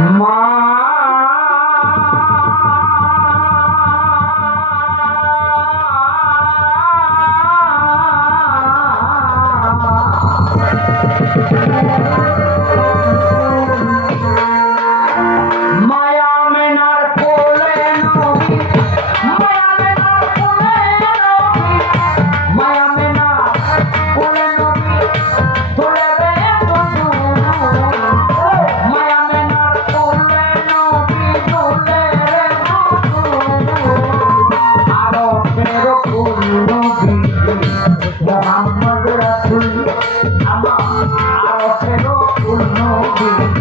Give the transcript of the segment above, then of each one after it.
Ma নবী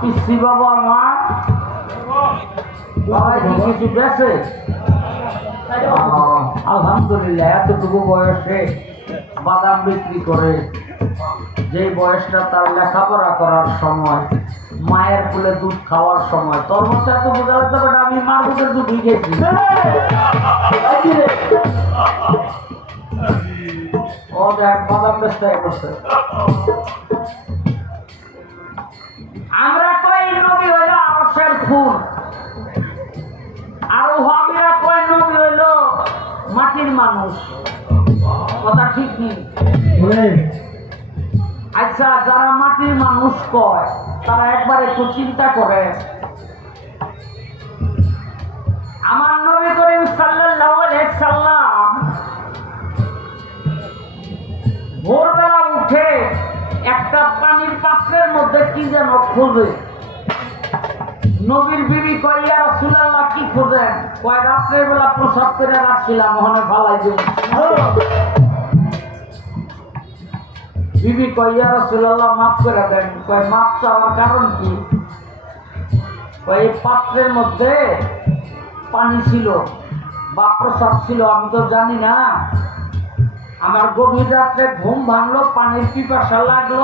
পিসি বাবা কি কিছু বেছে আলহামদুলিল্লাহ, এতটুকু বয়সে বাদাম বিক্রি করে যে বয়সটা তার লেখাপড়া করার সময়, মায়ের কোলে দুধ খাওয়ার সময় তোর মতো এত বোঝা লাগতে পারে আমি মার বুকের দুধ খেয়েছি ও দেখ, বাদাম বেচতে করছে আমরা কই নবী হইল আরশের ফুল আর ওহাবিরা কই নবী হইল মাটির মানুষ? কথা ঠিক নেই। আচ্ছা যারা মাটির মানুষ কয় তারা একবার একটু চিন্তা করে আমার নবী করিম সাল্লাল্লাহু আলাইহি সাল্লাম ভোরবেলা উঠে একটা পাত্রের মধ্যে কি যেন খোঁজে? নবীর বিবি কইয়া রাসূলুল্লাহ, কি খোঁজেন? কয়, রাত্রের বেলা প্রসাব করে রাখছিলাম, ওখানে ফালাই দিন বিবি কইয়া রাসূলুল্লাহ, মাফ করে দেন। কয়, মাফ চাওয়ার কারণ কি? এই পাত্রের মধ্যে পানি ছিল বা প্রসাদ ছিল, আমি তো জানি না। আমার গভীর রাত্রে ঘুম ভাঙলো, পানির পিপাসা লাগল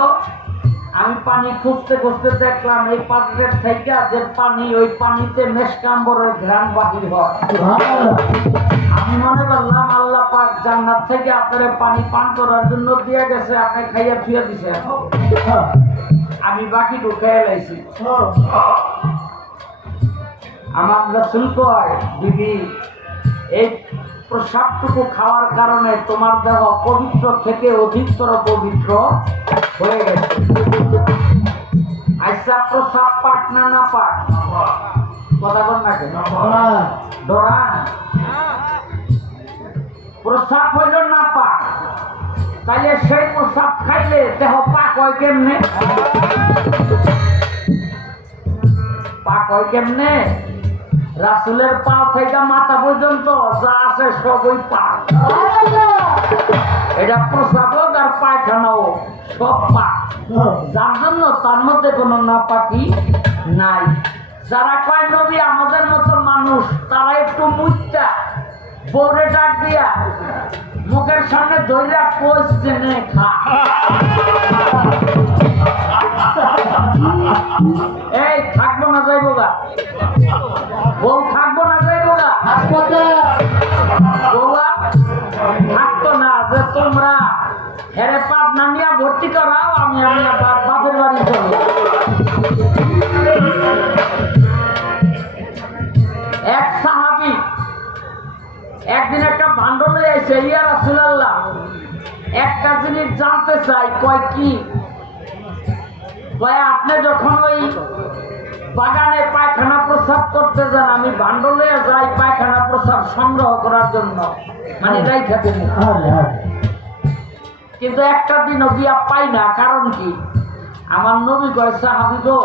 আমি পানি খুঁজতে খুঁজতে দেখলাম, এই পাত্রের থেকে যে পানি, ওই পানিতে মেসকাম্বরের ঘ্রাণ বাহির হয়। আমি মনে করলাম, আল্লাহ পাক জান্নাত থেকে আপনার পানি পান করার জন্য দিয়ে গেছে, আপনি খাইয়া থুয়ে দিছেন। আমি বাকি ঢুকে এলাইছি আমার রসুল কয় দিদি এই প্রসাদটুকু খাওয়ার কারণে তোমার দেহ পবিত্র থেকে অধিকতর পবিত্র। হয়ে গেছে। আচ্ছা প্রসাদ পাট না না পাট কথা বল না কেন? ডরান। প্রসাব হইল না পাক? তাইলে সেই প্রসাব খাইলে দেহ পাক হয় কেমনে? পাক হয় কেমনে? রাসুলের পা থেকে মাথা পর্যন্ত যা আছে সবই পাক। এটা প্রসাব আর পায়খানা হোক, সব পাক। যার জন্য তার মধ্যে কোনো না নাপাকি নাই। যারা কয়, নবী, আমাদের মতো মানুষ, তারা একটু মুচ্চা বৌরে ডাক দিয়া, মুখের সামনে দইরা কোচ টেনে খা। এই, থাকব না যাইবো গা। বউ, থাকব না যাইবো গা। না যে তোমরা হেরে পাপ না নিয়ে ভর্তি করাও আমি আমি বাপের বাড়ি চলো। এক সাহাবি একদিন একটা ভান্ড লয়ে আইছে ইয়া রাসূলুল্লাহ একটা জিনিস জানতে চাই কয় কি? কয় আপনি যখন ওই বাগানে পায়খানা প্রস্রাব করতে যান আমি ভান্ড লয়ে যাই পায়খানা প্রস্রাব সংগ্রহ করার জন্য। মানে রাইখা দেবো। কিন্তু একটা দিনও গিয়া পাই না কারণ কি? আমার নবী কয় সাহাবি গো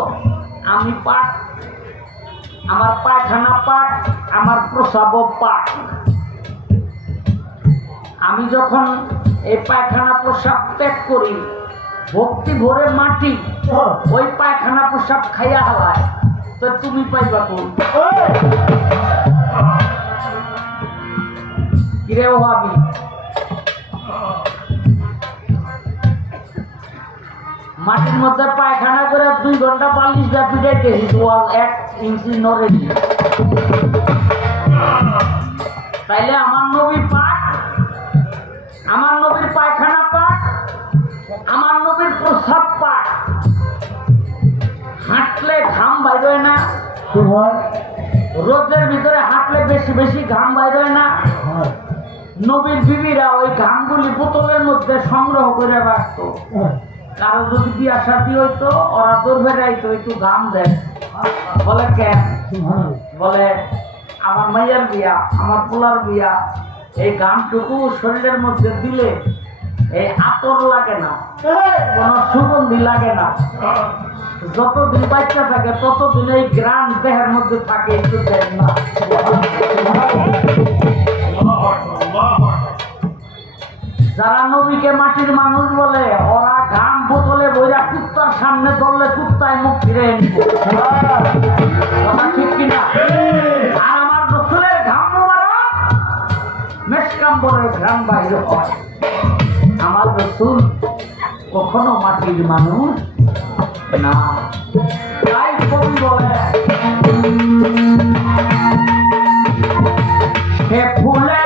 আমি পাট আমার পায়খানা পাক আমার প্রসাব পাক। আমি যখন এই পায়খানা প্রসাব ত্যাগ করি ভক্তি ভরে মাটি ওই পায়খানা প্রসাব খাইয়া হালায় তো তুমি পাইবা কোন? কিরে ভাবি? মাটির মধ্যে পায়খানা করে দুই ঘণ্টা পাল্লিশটা পিটাইতেছিস ওয়াল এক ইঞ্চি নড়েনি তাইলে আমার নবী পাক আমার নবীর পায়খানা পাক আমার নবীর প্রস্রাব পাক হাঁটলে ঘাম বাইর হয় না রোদের ভিতরে হাঁটলে বেশি বেশি ঘাম বাইর হয়। না নবীর বিবিরা ওই ঘামগুলি বোতলের মধ্যে সংগ্রহ করে রাখতো। কারও যদি বিয়া শাদি হইতো, ওরা দৌড় বেড়াইতো একটু ঘাম দেয়। বলে কেন বলে, আমার মাইয়ার বিয়া, আমার পোলার বিয়া, এই গানটুকু শরীরের মধ্যে দিলে এই আতর লাগে না, কোনো সুগন্ধি লাগে না। যতদিন বাচ্চা থাকে, ততদিন এই গ্রান দেহের মধ্যে থাকে, একটু দেন না। যারা নবীকে মাটির মানুষ বলে, ওরা গান বোতলে বইরা কুত্তার সামনে ধরলে কুত্তায় মুখ ফিরে ঠিক কিনা আর আমার রসুলের ঘাম বাইর হয়। আমার কখনো মাটির মানুষ না। তাই কবি বলে হে ফুলেরি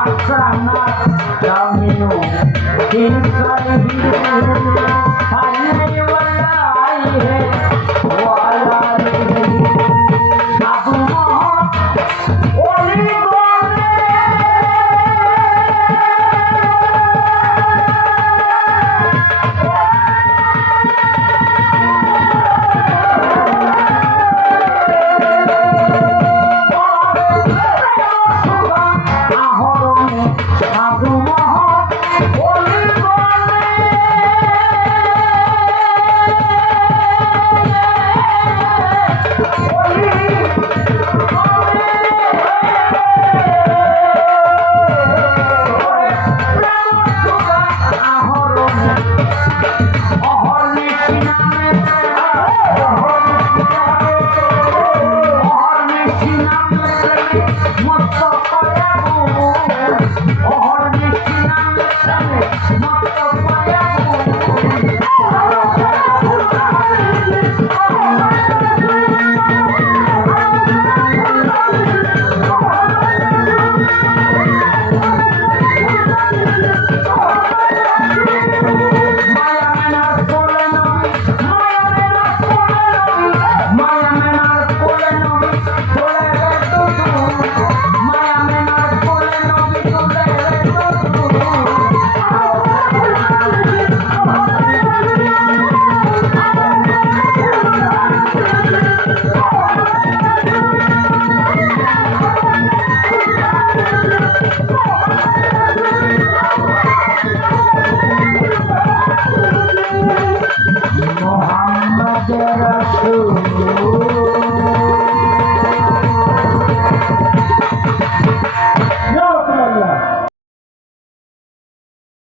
अचानक